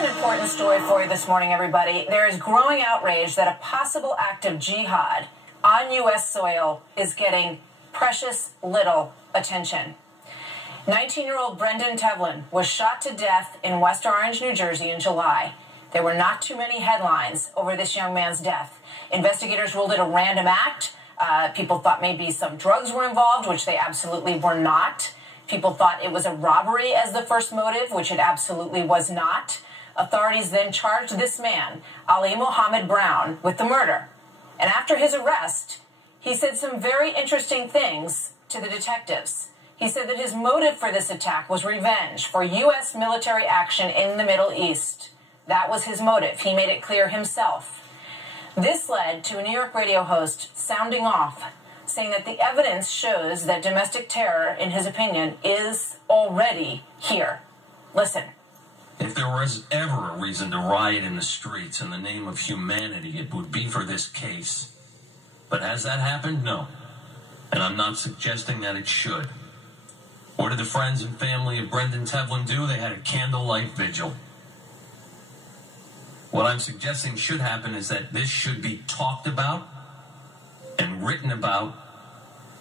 an important story for you this morning, everybody. There is growing outrage that a possible act of jihad on U.S. soil is getting precious little attention. 19-year-old Brendan Tevlin was shot to death in West Orange, New Jersey in July. There were not too many headlines over this young man's death. Investigators ruled it a random act. People thought maybe some drugs were involved, which they absolutely were not. People thought it was a robbery as the first motive, which it absolutely was not. Authorities then charged this man, Ali Mohammed Brown, with the murder. And after his arrest, he said some very interesting things to the detectives. He said that his motive for this attack was revenge for U.S. military action in the Middle East. That was his motive. He made it clear himself. This led to a New York radio host sounding off, saying that the evidence shows that domestic terror, in his opinion, is already here. Listen. If there was ever a reason to riot in the streets in the name of humanity, it would be for this case. But has that happened? No. And I'm not suggesting that it should. What did the friends and family of Brendan Tevlin do? They had a candlelight vigil. What I'm suggesting should happen is that this should be talked about and written about,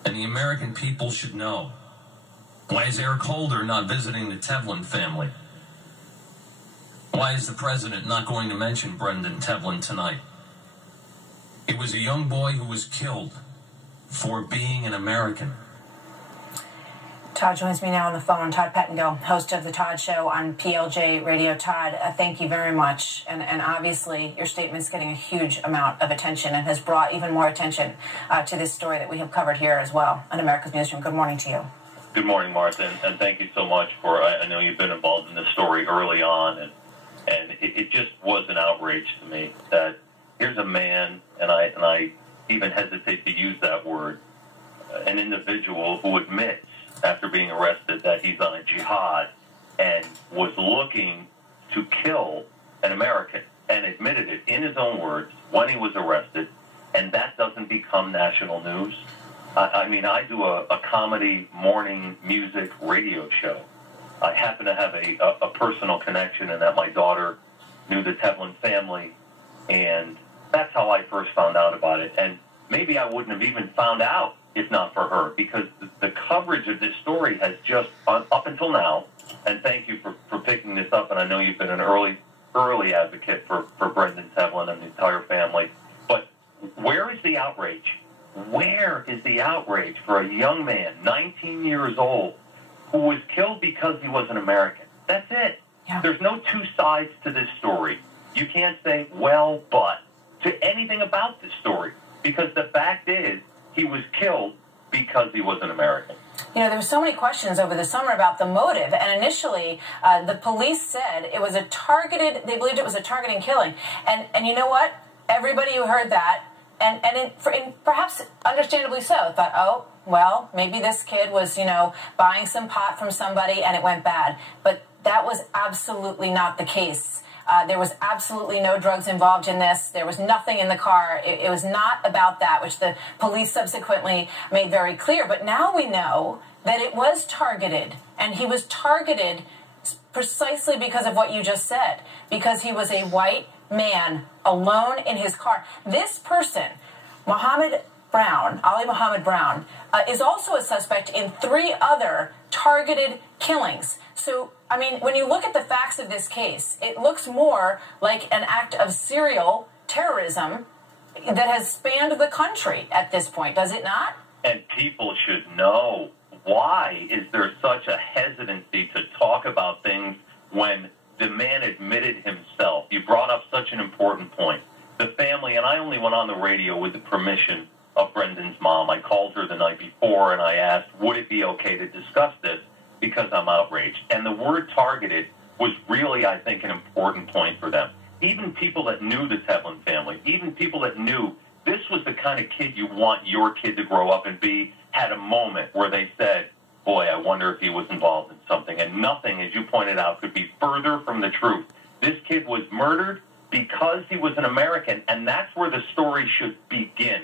and the American people should know. Why is Eric Holder not visiting the Tevlin family? Why is the president not going to mention Brendan Tevlin tonight? It was a young boy who was killed for being an American. Todd joins me now on the phone. Todd Pettengill, host of The Todd Show on PLJ Radio. Todd, thank you very much. And obviously, your statement's getting a huge amount of attention and has brought even more attention to this story that we have covered here as well on America's Newsroom. Good morning to you. Good morning, Martha, and thank you so much for, I know you've been involved in this story early on, and it just was an outrage to me that here's a man, and I even hesitate to use that word, an individual who admits after being arrested that he's on a jihad and was looking to kill an American and admitted it in his own words when he was arrested, and that doesn't become national news. I mean, I do a comedy morning music radio show. I happen to have a personal connection in that my daughter knew the Tevlin family, and that's how I first found out about it. And maybe I wouldn't have even found out if not for her, because the coverage of this story has just, up until now, and thank you for picking this up, and I know you've been an early advocate for Brendan Tevlin and the entire family, but where is the outrage? Where is the outrage for a young man, 19 years old, who was killed because he was an American? That's it. Yeah. There's no two sides to this story. You can't say, well, but, to anything about this story, because the fact is, he was killed because he was an American. You know, there were so many questions over the summer about the motive, and initially the police said it was a targeted, they believed it was a targeting killing. And you know what? Everybody who heard that, and perhaps understandably so, thought, oh, well, maybe this kid was, you know, buying some pot from somebody and it went bad. But that was absolutely not the case. There was absolutely no drugs involved in this. There was nothing in the car. It was not about that, which the police subsequently made very clear. But now we know that it was targeted, and he was targeted precisely because of what you just said, because he was a white man alone in his car. This person, Ali Mohammed Brown, is also a suspect in 3 other targeted killings. So, I mean, when you look at the facts of this case, it looks more like an act of serial terrorism that has spanned the country at this point, does it not? And people should know, why is there such a hesitancy to talk about things when the man admitted himself? You brought up such an important point. The family, and I only went on the radio with the permission of Brendan's mom. I called her the night before and I asked, would it be okay to discuss this? Because I'm outraged. And the word targeted was really, I think, an important point for them. Even people that knew the Tevlin family, even people that knew this was the kind of kid you want your kid to grow up and be, had a moment where they said, boy, I wonder if he was involved in something. And nothing, as you pointed out, could be further from the truth. This kid was murdered because he was an American, and that's where the story should begin.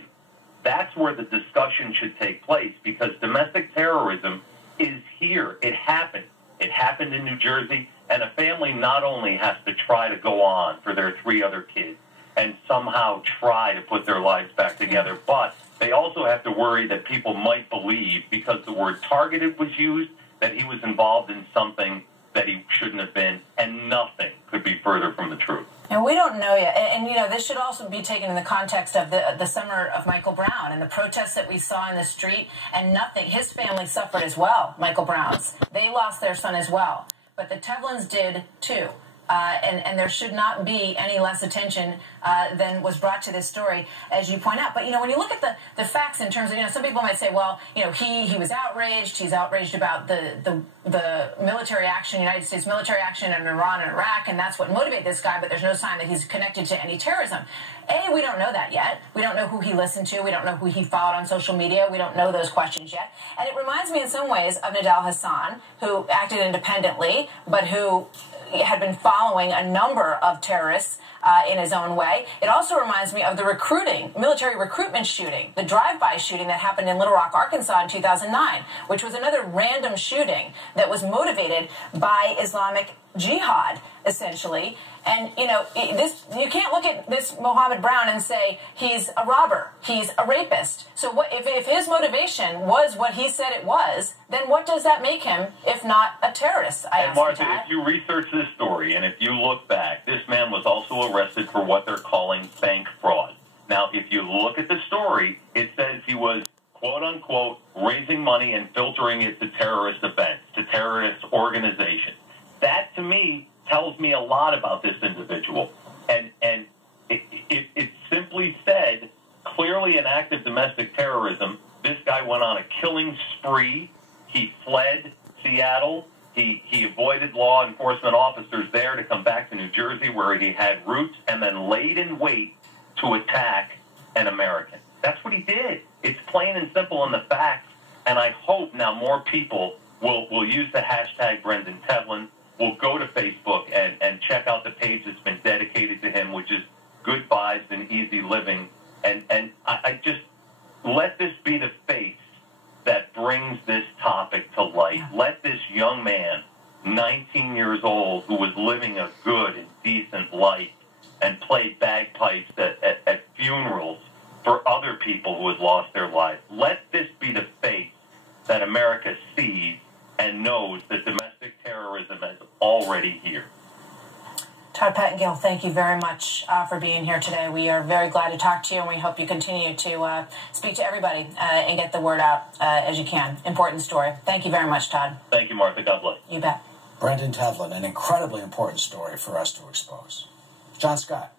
That's where the discussion should take place, because domestic terrorism is here. It happened. It happened in New Jersey. And a family not only has to try to go on for their 3 other kids and somehow try to put their lives back together, but they also have to worry that people might believe, because the word targeted was used, that he was involved in something that he shouldn't have been, and nothing could be further from the truth. And we don't know yet. And you know, this should also be taken in the context of the summer of Michael Brown and the protests that we saw in the street, and nothing. His family suffered as well, Michael Brown's. They lost their son as well. But the Tevlins did too. And there should not be any less attention than was brought to this story, as you point out. But, you know, when you look at the facts in terms of, you know, some people might say, well, you know, he was outraged. He's outraged about the military action, United States military action in Iran and Iraq, and that's what motivated this guy, but there's no sign that he's connected to any terrorism. We don't know that yet. We don't know who he listened to. We don't know who he followed on social media. We don't know those questions yet. And it reminds me in some ways of Nidal Hassan, who acted independently, but who had been following a number of terrorists in his own way. It also reminds me of the military recruitment shooting, the drive-by shooting that happened in Little Rock, Arkansas in 2009, which was another random shooting that was motivated by Islamic jihad, essentially. And, you know, you can't look at this Mohammed Brown and say he's a robber, he's a rapist. So what, if his motivation was what he said it was, then what does that make him if not a terrorist? And Martha, if you research this story and if you look back, this man was also arrested for what they're calling bank fraud. Now, if you look at the story, it says he was, quote unquote, raising money and filtering it to terrorist events, to terrorist organizations. That, to me, tells me a lot about this individual. And it simply said, clearly an act of domestic terrorism. This guy went on a killing spree. He fled Seattle. He avoided law enforcement officers there to come back to New Jersey, where he had roots, and then laid in wait to attack an American. That's what he did. It's plain and simple in the facts, and I hope now more people will use the hashtag Brendan Tevlin. Will go to Facebook and check out the page that's been dedicated to him, which is Good Vibes and Easy Living. And I just let this be the face that brings this topic to light. Let this young man, 19 years old, who was living a good and decent life and played bagpipes at funerals for other people who had lost their lives, let this be the face that America sees and knows that domestic terrorism is already here. Todd Pettengill, thank you very much for being here today. We are very glad to talk to you, and we hope you continue to speak to everybody and get the word out as you can. Important story. Thank you very much, Todd. Thank you, Martha. God bless. You bet. Brendan Tevlin, an incredibly important story for us to expose. John Scott.